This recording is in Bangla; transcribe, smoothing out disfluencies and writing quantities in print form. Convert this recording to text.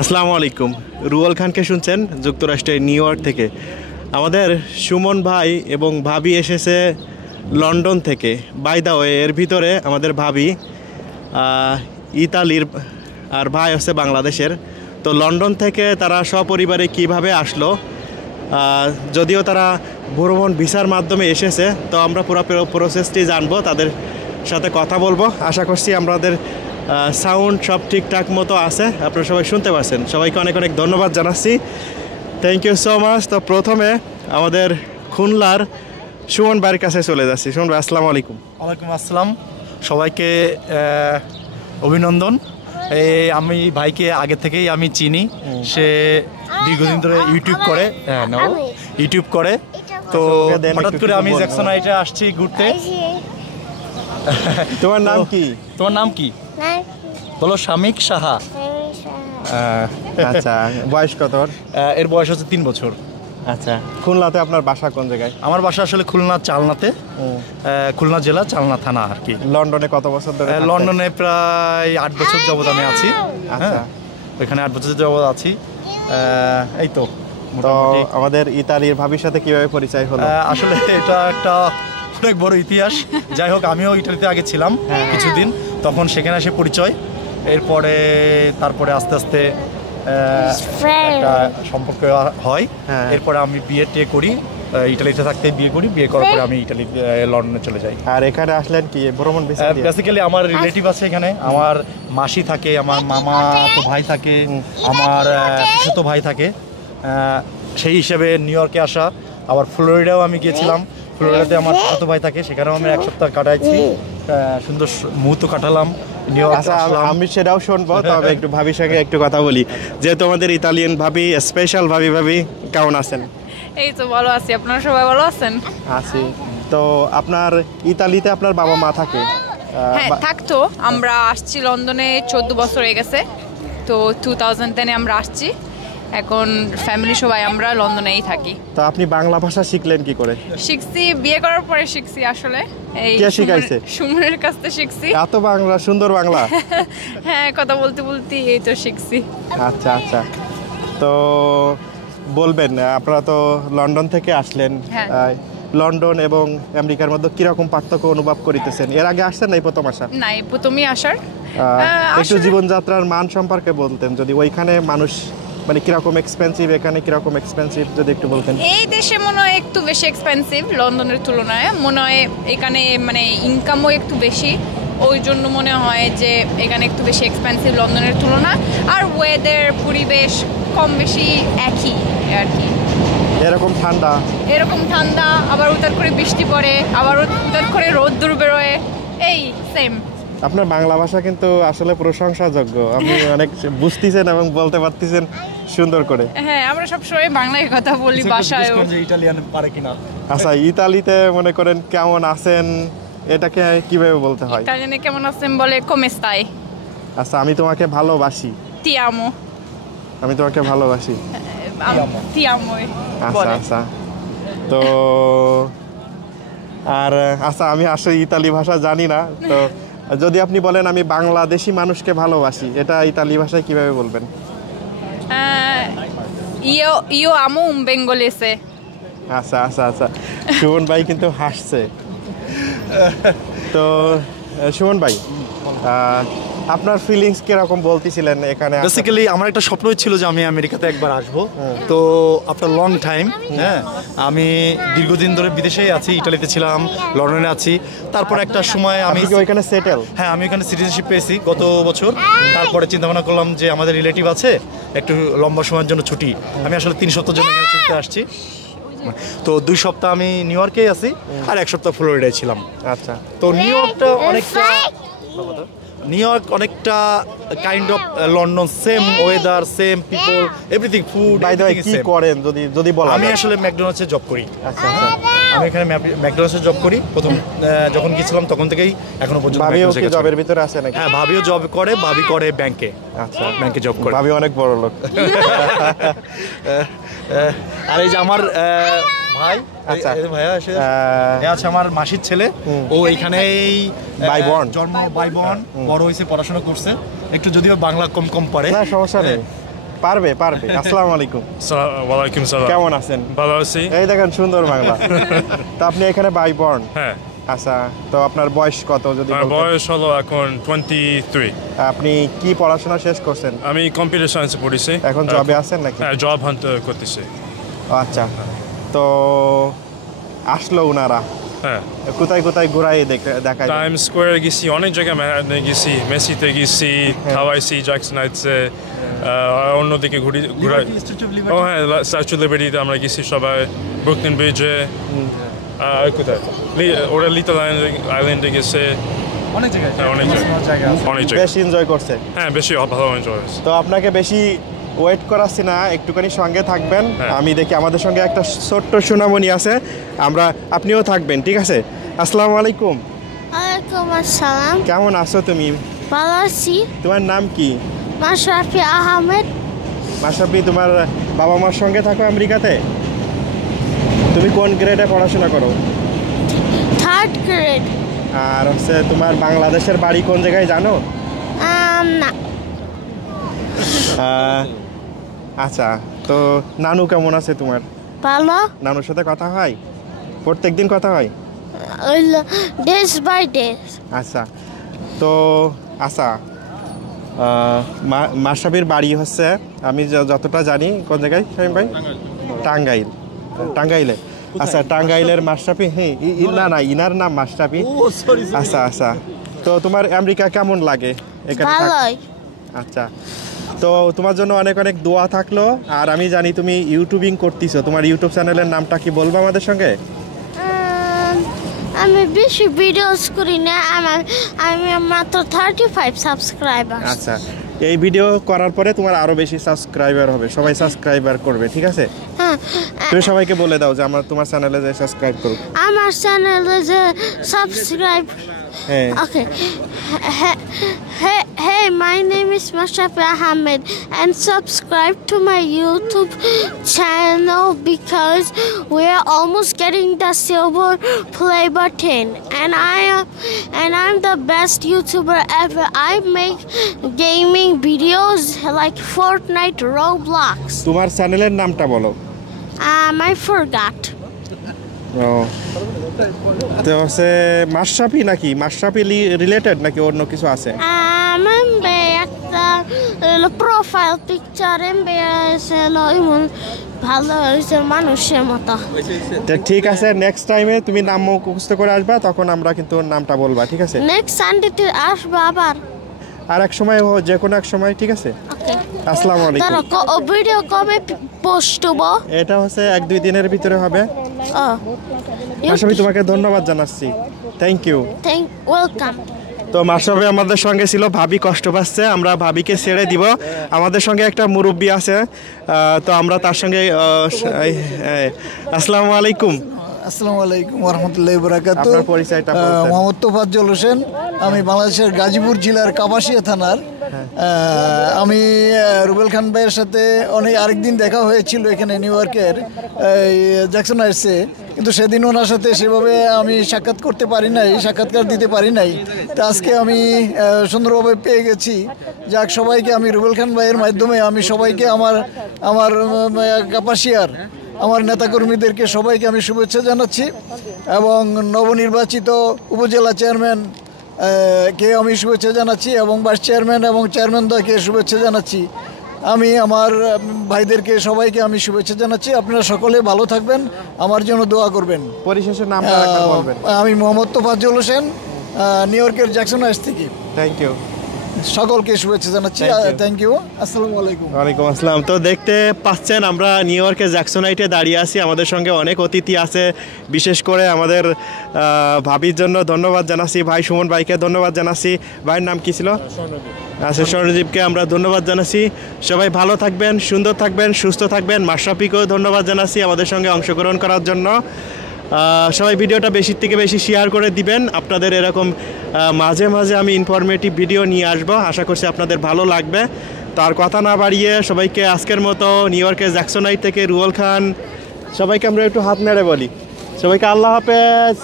আসসালামু আলাইকুম। রুয়াল খানকে শুনছেন যুক্তরাষ্ট্রের নিউ ইয়র্ক থেকে। আমাদের সুমন ভাই এবং ভাবি এসেছে লন্ডন থেকে। বাই দা ওয়ে, এর ভিতরে আমাদের ভাবি ইতালির আর ভাই হচ্ছে বাংলাদেশের। তো লন্ডন থেকে তারা সপরিবারে কিভাবে আসলো, যদিও তারা ভ্রমণ ভিসার মাধ্যমে এসেছে, তো আমরা পুরো প্রসেসটি জানবো, তাদের সাথে কথা বলবো। আশা করছি আমাদের সাউন্ড সব ঠিকঠাক মতো আছে, আপনারা সবাই শুনতে পাচ্ছেন। সবাইকে অনেক অনেক ধন্যবাদ জানাচ্ছি, থ্যাংক ইউ সো মাচ। তো প্রথমে আমাদের খুলনার সুমন ভাইয়ের কাছে চলে যাচ্ছি। সুমন ভাই, আসসালামু আলাইকুম। ওয়ালাইকুম আসসালাম, সবাইকে অভিনন্দন। আমি ভাইকে আগে থেকেই আমি চিনি, সে দীর্ঘদিন ধরে ইউটিউব করে, তো হঠাৎ করে আমি জ্যাকসন হাইটে আসছি ঘুরতে। তোমার নাম কি? তোমার নাম কি বলো? শামিক সাহা। আচ্ছা, বয়স কত? এর বয়স হচ্ছে 3 বছর। আচ্ছা, খুলনাতে আপনার বাসা কোন জায়গায়? আমার বাসা আসলে খুলনা চালনাতে, খুলনা জেলা চালনা থানা আর কি। লন্ডনে কত বছর ধরে? লন্ডনে প্রায় 8 বছর যাবত আমি আছি। আচ্ছা, ওইখানে 8 বছর যাবত আছি। এই তো আমাদের ইতালির ভাবির সাথে কিভাবে পরিচয় হলো? আসলে এটা একটা অনেক বড় ইতিহাস। যাই হোক, আমিও ইটালিতে আগে ছিলাম কিছুদিন, তখন সেখানে এসে পরিচয়। তারপরে আস্তে আস্তে একটা সম্পর্ক হয়। এরপরে আমি বিয়ে করি, ইটালিতে থাকতে বিয়ে করি। বিয়ে করার পরে আমি লন্ডনে চলে যাই। আর এখানে আসলেন কি ভ্রমণ ভিসা দিয়ে? বেসিক্যালি আমার রিলেটিভ আছে এখানে, আমার মাসি থাকে, আমার মামা তো ভাই থাকে, আমার ছোট ভাই থাকে। সেই হিসেবে নিউ ইয়র্কে আসা। আবার ফ্লোরিডাও আমি গিয়েছিলাম, ফ্লোরিডাতে আমার ছোট ভাই থাকে, সেখানেও আমি 1 সপ্তাহ কাটাইছি, সুন্দর মুহূর্ত কাটালাম। আচ্ছা, আমি সেটাও শুনবো, তবে একটু ভাবির সঙ্গে একটু কথা বলি। যেহেতু আমাদের ইতালিয়ান ভাবি, স্পেশাল ভাবি কেমন আছেন? এই তো ভালো আছি, আপনারা সবাই ভালো আছেন? আছি। তো আপনার ইতালিতে আপনার বাবা মা থাকে? হ্যাঁ, থাকতো। আমরা আসছি লন্ডনে 14 বছর হয়ে গেছে। তো 2010-এ আমরা আসছি। এখন ফ্যামিলি সবাই আমরা লন্ডনেই থাকি। তো আপনি বাংলা ভাষা শিখলেন কি করে? শিখছি বিয়ে করার পরে শিখছি আসলে। এই কে শিখাইছে? সুমনের কাছ থেকে শিখছি। এত বাংলা, সুন্দর বাংলা। হ্যাঁ, কথা বলতে বলতে এই তো শিখছি। আচ্ছা আচ্ছা, তো বলবেন, আপনারা তো লন্ডন থেকে আসলেন, লন্ডন এবং আমেরিকার মধ্যে কিরকম পার্থক্য অনুভব করিতেছেন? এর আগে আসছেন না এই প্রথম আসা? না, এই প্রথমই আসার। একটু জীবনযাত্রার মান সম্পর্কে বলতেন, যদি ওইখানে মানুষ মানে কিরকম এক্সপেন্সিভ, এখানে কিরকম এক্সপেন্সিভ, যদি একটু বলতেন। এই দেশে মনে হয় একটু বেশি এক্সপেন্সিভ লন্ডনের তুলনায়। মনে হয় এখানে মানে ইনকামও একটু বেশি, ওই জন্য মনে হয় যে এখানে একটু বেশি এক্সপেন্সিভ লন্ডনের তুলনায়। আর ওয়েদার, পরিবেশ কম বেশি একই আর কি। এরকম ঠান্ডা, আবার উতার করে বৃষ্টি পড়ে, আবার উতার করে রোদ্দুর বেরোয়, এই সেম। আপনার বাংলা ভাষা কিন্তু আসলে প্রশংসাযোগ্য, আপনি অনেক বুঝতেছেন এবং বলতে পারতেছেন সুন্দর করে। হ্যাঁ, আমরা সবসময় বাংলায় কথা বলি বাসায়। ইটালিয়ান পারে কিনা? আচ্ছা, ইতালিতে মনে করেন কেমন আছেন এটাকে কিভাবে বলতে হয়? ইতালিয়ানে কেমন আছেন বলে come stai। আচ্ছা, আমি তোমাকে ভালোবাসি। ti amo। আমি তোমাকে ভালোবাসি। ti amo। আচ্ছা আচ্ছা, তো আর আচ্ছা, আমি আসলে ইতালি ভাষা জানি না, তো যদি আপনি বলেন আমি বাংলাদেশি মানুষকে ভালোবাসি, এটা ইতালি ভাষায় কিভাবে বলবেন? io amo un bengalese। আচ্ছা আচ্ছা আচ্ছা, সুমন ভাই কিন্তু হাসছে। তো সুমন ভাই, আপনার ফিলিংস কিরকম বলতেছিলেন এখানে? বেসিক্যালি আমার একটা স্বপ্নই ছিল যে আমি আমেরিকাতে একবার আসবো। তো আফটার লং টাইম, আমি দীর্ঘদিন ধরে বিদেশেই আছি, ইটালিতে ছিলাম, লন্ডনে আছি। তারপর একটা সময় আমি ওইখানে সেটেল। হ্যাঁ, আমি এখানে সিটিজেনশিপ পেয়েছি গত বছর। তারপরে চিন্তা ভাবনা করলাম যে আমাদের রিলেটিভ আছে, একটু লম্বা সময়ের জন্য ছুটি। আমি আসলে 3 সপ্তাহের জন্য এখানে ছুটিতে আসছি। তো 2 সপ্তাহ আমি নিউ ইয়র্কেই আছি, আর 1 সপ্তাহ ফ্লোরিডায় ছিলাম। আচ্ছা, তো নিউ ইয়র্ক অনেকটা kind of London, same weather, same people, everything, food. By the way, কি করেন যদি বলেন? আমি আসলে ম্যাকডোনাল্ডসে জব করি। আচ্ছা আচ্ছা, আমি এখানে ম্যাকডোনাল্ডসে জব করি। প্রথম যখন গিয়েছিলাম তখন থেকেই এখনো পর্যন্ত। ভাবিও কি জবের ভিতরে আছে নাকি? হ্যাঁ, ভাবিও জব করে, ভাবি করে ব্যাংকে। আচ্ছা, ব্যাংকে জব করে। ভাবি অনেক বড় লোক। আর এই যে আমার ভাই, আচ্ছা ভাইয়া আছে আমার মাসির ছেলে, ও এইখানেই ভাই বোন, জন্ম ভাই বোন, বড় হয়েছে, পড়াশোনা করছে একটু যদিও বাংলা কম কম পারে। না সমস্যা নেই, পারবে পারবে। আসসালামু আলাইকুম। ওয়ালাইকুম সালাম। কেমন আছেন? ভালো আছি। এই দেখেন সুন্দর বাংলা। তো আপনি এখানে বাই বর্ন? হ্যাঁ। আচ্ছা, তো আপনার বয়স কত যদি আমার বলতেন? বয়স হলো এখন 23। আপনি কি পড়াশোনা শেষ করছেন? আমি কম্পিউটার সায়েন্সে পড়েছি। এখন জবে আছেন নাকি? হ্যাঁ, জব হান্ট করতেছি। আচ্ছা, তো আসলো ওনারা হ্যাঁ, কোথায় কোথায় ঘুরাই দেখাই? টাইম স্কোয়ারে গেছি, অনেক জায়গায় ম্যানহাটনে গেছি, মেসিতে গেছি, খাওয়াইছি, জ্যাকসন হাইটসে, অন্যদিকে ঘুরাই। ও হ্যাঁ, স্ট্যাচু লিবার্টিতে আমরা গেছি সবাই, ব্রুকলিন ব্রিজে, কোথায় ওরা লিটল আইল্যান্ডে গেছে, অনেক জায়গায়। হ্যাঁ, অনেক জায়গায়, অনেক জায়গায়। বেশি এনজয় করছেন? হ্যাঁ, বেশি ভালো এনজয় হয়েছে। তো আপনাকে বেশি ওয়েট করাচ্ছি না, একটুখানি সঙ্গে থাকবেন। হ্যাঁ। আমি দেখি আমাদের সঙ্গে একটা ছোট্ট সোনামণি আছে, আপনিও থাকবেন, ঠিক আছে? আসসালামু আলাইকুম। ওয়ালাইকুম আসসালাম। কেমন আছো তুমি? ভালো আছি। তোমার নাম কি? মাশরাফি আহমেদ। মাশরাফি, তোমার বাবা মার সঙ্গে থাকো আমেরিকাতে? তুমি কোন গ্রেডে পড়াশোনা করো? 3rd grade. আর হচ্ছে তোমার বাংলাদেশের বাড়ি কোন জায়গায় জানো? না। আচ্ছা, তো নানু কেমন আছে তোমার? ভালো। নানুর সাথে কথা হয়? প্রত্যেকদিন কথা হয়? Days by days. আচ্ছা, তো আচ্ছা, মাশরাফির বাড়ি হচ্ছে, আমি যতটা জানি, কোন জায়গায় শামীম ভাই? টাঙ্গাইলে। আচ্ছা, টাঙ্গাইলের মাশরাফি। হ্যাঁ, না ইনার নাম মাশরাফি। আচ্ছা আচ্ছা, তো তোমার আমেরিকা কেমন লাগে এখানে? ভালোই। আচ্ছা, তো তোমার জন্য অনেক অনেক দোয়া থাকলো। আর আমি জানি তুমি ইউটিউবিং করতেছো, তোমার ইউটিউব চ্যানেলের নামটা কি বলবো আমাদের সঙ্গে? আমি বেশি ভিডিওস করি না, আমি মাত্র 35 সাবস্ক্রাইবার। আচ্ছা, এই ভিডিও করার পরে তোমার আরো বেশি সাবস্ক্রাইবার হবে, সবাই সাবস্ক্রাইবার করবে, ঠিক আছে? হ্যাঁ, তুমি সবাইকে বলে দাও যে তোমার চ্যানেলে যে সাবস্ক্রাইব করুক। আমার চ্যানেলে যে সাবস্ক্রাইব। হ্যাঁ। Okay. Hey, my name is Mashrafi Ahmed, and subscribe to my YouTube channel because we are almost getting the silver play button. And I'm the best YouTuber ever. I make gaming videos like Fortnite, Roblox. তোমার চ্যানেলের নামটা বলো। I forgot. ও, তো হচ্ছে মাশরাফি নাকি? মাশরাফি রিলেটেড নাকি অন্য কিছু আছে? একটা প্রোফাইল পিকচার ভালো হয়েছে মানুষের মতো। ঠিক আছে, নেক্সট টাইমে তুমি নাম মুখস্থ করে আসবা, তখন আমরা কিন্তু নামটা বলবা, ঠিক আছে? নেক্সট সানডেতে আসবো আবার। আর এক সময় যে কোনো এক সময়, ঠিক আছে? আসসালামু আলাইকুম। ভিডিও কবে পোস্ট হবো? এটা হচ্ছে 1-2 দিনের ভিতরে হবে। মাশরাফি, তোমাকে ধন্যবাদ জানাচ্ছি, থ্যাংক ইউ। ওয়েলকাম। তো মাশরাফি আমাদের সঙ্গে ছিল, ভাবি কষ্ট পাচ্ছে, আমরা ভাবিকে ছেড়ে দিব। আমাদের সঙ্গে একটা মুরব্বী আছে, তো আমরা তার সঙ্গে আসসালামু আলাইকুম। আসসালামু আলাইকুম ওয়া রাহমাতুল্লাহি ওয়া বারাকাতুহু। আপনার পরিচয়টা বলতেন? মোহাম্মদ তোফাজ্জল হোসেন, আমি বাংলাদেশের গাজীপুর জেলার কাপাসিয়া থানার। আমি রুবেল খান ভাইয়ের সাথে আরেকদিন দেখা হয়েছিল এখানে নিউ ইয়র্কের জ্যাকসন হাইটসে, কিন্তু সেদিন ওনার সাথে সেভাবে আমি সাক্ষাৎকার দিতে পারি নাই। তো আজকে আমি সুন্দরভাবে পেয়ে গেছি। যাক, সবাইকে আমি রুবেল খান ভাইয়ের মাধ্যমে আমি সবাইকে আমার কাপাসিয়ার আমার নেতাকর্মীদেরকে সবাইকে আমি শুভেচ্ছা জানাচ্ছি, এবং নবনির্বাচিত উপজেলা চেয়ারম্যান কে আমি শুভেচ্ছা জানাচ্ছি, এবং ভাইস চেয়ারম্যান এবং চেয়ারম্যানদেরকে শুভেচ্ছা জানাচ্ছি। আমি আমার ভাইদেরকে সবাইকে আমি শুভেচ্ছা জানাচ্ছি। আপনারা সকলে ভালো থাকবেন, আমার জন্য দোয়া করবেন। পরিশেষে নামটা একবার বলবেন। আমি মোহাম্মদ তোফাজ্জল হোসেন, নিউ ইয়র্কের জ্যাকসন হাইটস থেকে। থ্যাংক ইউ, সকলকে শুভেচ্ছা জানাচ্ছি। Thank you. আসসালামু আলাইকুম। ওয়ালাইকুম আসসালাম। তো দেখতে পাচ্ছেন আমরা নিউ ইয়র্কের জ্যাকসন হাইটে দাঁড়িয়ে আছি, আমাদের সঙ্গে অনেক অতিথি আছে, বিশেষ করে আমাদের ভাবির জন্য ধন্যবাদ জানাচ্ছি, ভাই সুমন ভাইকে ধন্যবাদ জানাচ্ছি। ভাইয়ের নাম কি ছিল? আচ্ছা, স্বর্ণদীপকে আমরা ধন্যবাদ জানাচ্ছি। সবাই ভালো থাকবেন, সুন্দর থাকবেন, সুস্থ থাকবেন। মাশরাফিকেও ধন্যবাদ জানাচ্ছি আমাদের সঙ্গে অংশগ্রহণ করার জন্য। সবাই ভিডিওটা বেশি থেকে বেশি শেয়ার করে দিবেন। আপনাদের এরকম মাঝে মাঝে আমি ইনফরমেটিভ ভিডিও নিয়ে আসবো, আশা করছি আপনাদের ভালো লাগবে। তার কথা না বাড়িয়ে সবাইকে আজকের মতো নিউ ইয়র্কের জ্যাকসন হাইট থেকে রুবেল খান, সবাইকে আমরা একটু হাত নেড়ে বলি, সবাইকে আল্লাহ হাফেজ।